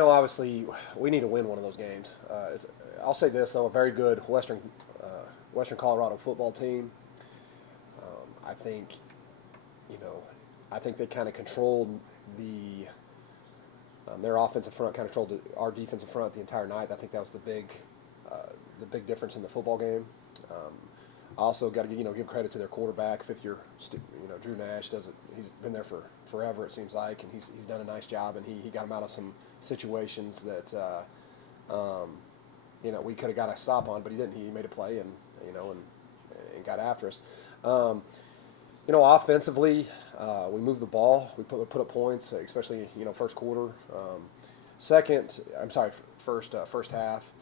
Obviously, we need to win one of those games. I'll say this though: a very good Western Colorado football team. I think, you know, I think they kind of controlled their offensive front, kind of controlled our defensive front the entire night. I think that was the big difference in the football game. Um, I also got to give credit to their quarterback, fifth year. Drew Nash does it. He's been there for forever, it seems like, and he's done a nice job. And he got him out of some situations that we could have got a stop on, but he didn't. He made a play and got after us. Offensively, we moved the ball. We put up points, especially first quarter. First half.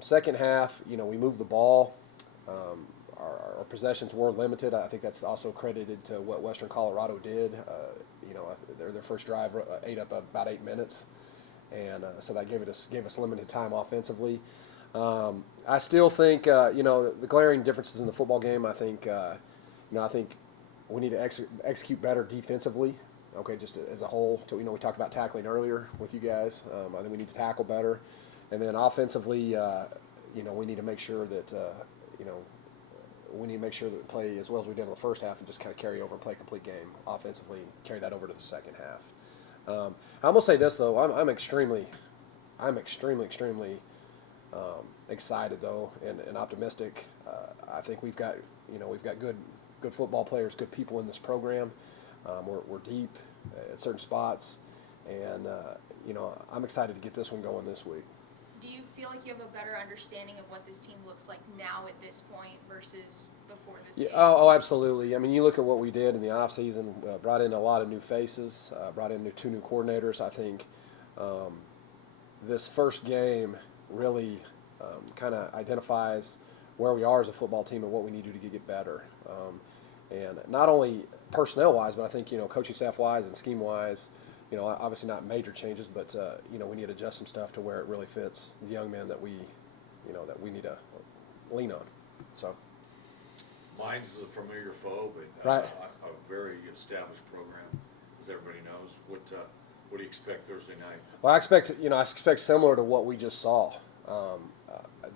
Second half, we moved the ball. Our possessions were limited. I think that's also credited to what Western Colorado did. Their first drive ate up about 8 minutes, and so that gave us limited time offensively. I still think the glaring differences in the football game. I think we need to execute better defensively. Okay, just as a whole. We talked about tackling earlier with you guys. I think we need to tackle better, and then offensively, we need to make sure that we play as well as we did in the first half and just kind of carry over and play a complete game offensively and carry that over to the second half. I'm gonna say this though: I'm extremely excited though and optimistic. I think we've got good football players, good people in this program. We're deep at certain spots, and I'm excited to get this one going this week. Do you feel like you have a better understanding of what this team looks like now at this point versus before this game? Oh, absolutely. I mean, you look at what we did in the offseason, brought in a lot of new faces, brought in two new coordinators. I think this first game really kind of identifies where we are as a football team and what we need to do to get better. And not only personnel-wise, but I think, coaching staff-wise and scheme-wise, obviously not major changes, but, we need to adjust some stuff to where it really fits the young men that we need to lean on. So. Mines is a familiar foe, but right. a very established program, as everybody knows. What do you expect Thursday night? Well, I expect similar to what we just saw.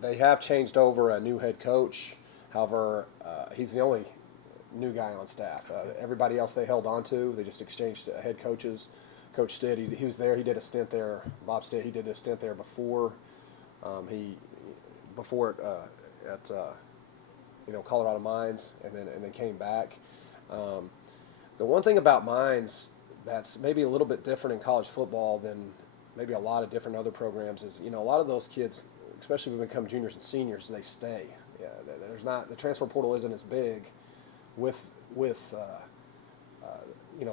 They have changed over a new head coach. However, he's the only new guy on staff. Everybody else they held on to. They just exchanged head coaches. Coach Stitt, he was there. He did a stint there. Bob Stitt, he did a stint there before at Colorado Mines, and then came back. The one thing about Mines that's maybe a little bit different in college football than maybe a lot of different other programs is a lot of those kids, especially when they become juniors and seniors, they stay. Yeah, the transfer portal isn't as big with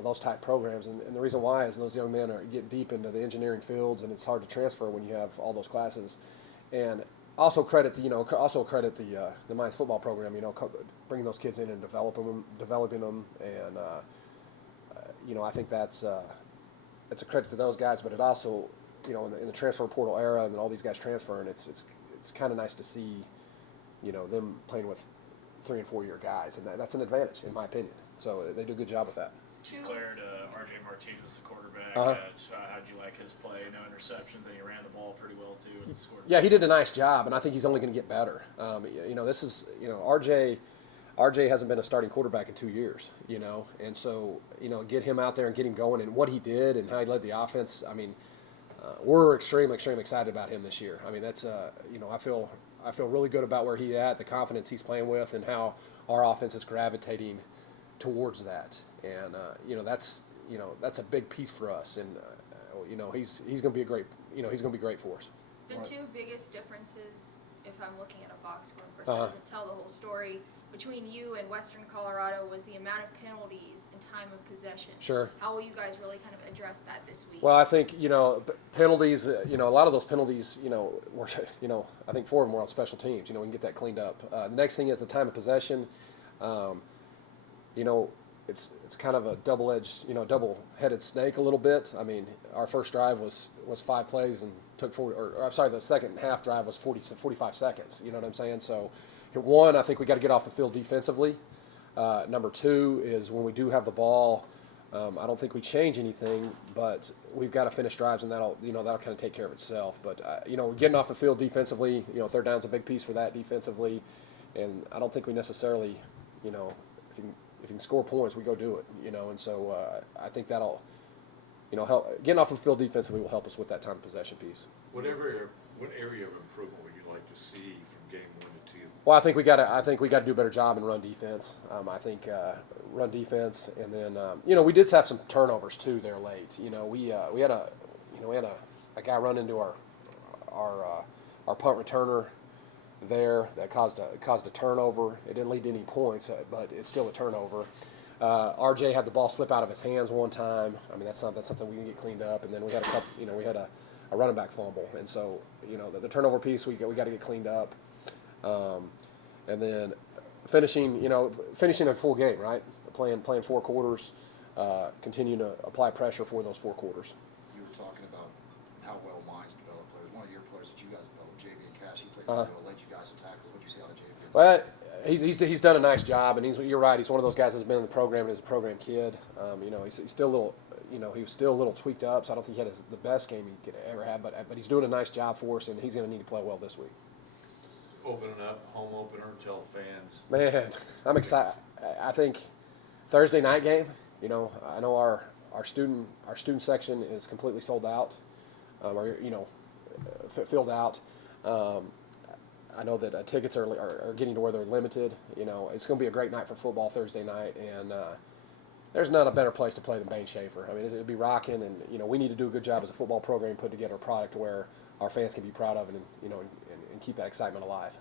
those type programs, and the reason why is those young men get deep into the engineering fields, and it's hard to transfer when you have all those classes. And also credit the Mines football program, bringing those kids in and developing them, and I think it's a credit to those guys, but it also in the transfer portal era and all these guys transferring, it's kind of nice to see them playing with 3 and 4 year guys, and that's an advantage in my opinion. So they do a good job with that. Declared R.J. Martinez the quarterback. Uh-huh. How'd you like his play? No interceptions, and he ran the ball pretty well too. Yeah, he did a nice job, and I think he's only going to get better. This is RJ hasn't been a starting quarterback in 2 years, and so get him out there and get him going, and what he did and how he led the offense. I mean, we're extremely excited about him this year. I mean, that's I feel really good about where he's at, the confidence he's playing with, and how our offense is gravitating towards that. And that's a big piece for us, and he's going to be great for us. The two biggest differences, if I'm looking at a box score, of course, that doesn't tell the whole story, between you and Western Colorado was the amount of penalties and time of possession. Sure. How will you guys really kind of address that this week? Well, I think penalties. A lot of those penalties. Were I think 4 of them were on special teams. We can get that cleaned up. The next thing is the time of possession. It's kind of a double-headed snake a little bit. I mean, our first drive was 5 plays and took 40. The second half drive was 45 seconds. You know what I'm saying? So, one, I think we got to get off the field defensively. Number 2 is when we do have the ball, I don't think we change anything, but we've got to finish drives, and that'll kind of take care of itself. But getting off the field defensively, third down's a big piece for that defensively, and I don't think we necessarily, if you can score points, we go do it, And so I think that'll, help. Getting off the field defensively will help us with that time of possession piece. What area of improvement would you like to see from game 1 to 2? Well, I think we got to do a better job in run defense. I think run defense, and then we did have some turnovers too there late. We had a guy run into our punt returner there that caused a turnover. It didn't lead to any points, but it's still a turnover. RJ had the ball slip out of his hands one time. I mean, that's something we can get cleaned up. And then we had we had a running back fumble, and so the turnover piece we got to get cleaned up. And then finishing a full game, right? Playing 4 quarters, continuing to apply pressure for those 4 quarters. You were talking about how well minds develop players. One of your players that you guys developed, JV and Cash, he played well, led you guys to tackles. What did you see out of JV? Well, he's done a nice job, and you're right. He's one of those guys that's been in the program and is a program kid. He's still a little, he was still a little tweaked up, so I don't think he had the best game he could ever have. But he's doing a nice job for us, and he's going to need to play well this week. Opening up, home opener, tell fans. Man, I'm excited. I think Thursday night game. I know our student section is completely sold out, filled out. I know that tickets are getting to where they're limited. It's going to be a great night for football Thursday night, and there's not a better place to play than Bain Schaefer. I mean, it'll be rocking, and we need to do a good job as a football program, put together a product where our fans can be proud of it, and keep that excitement alive.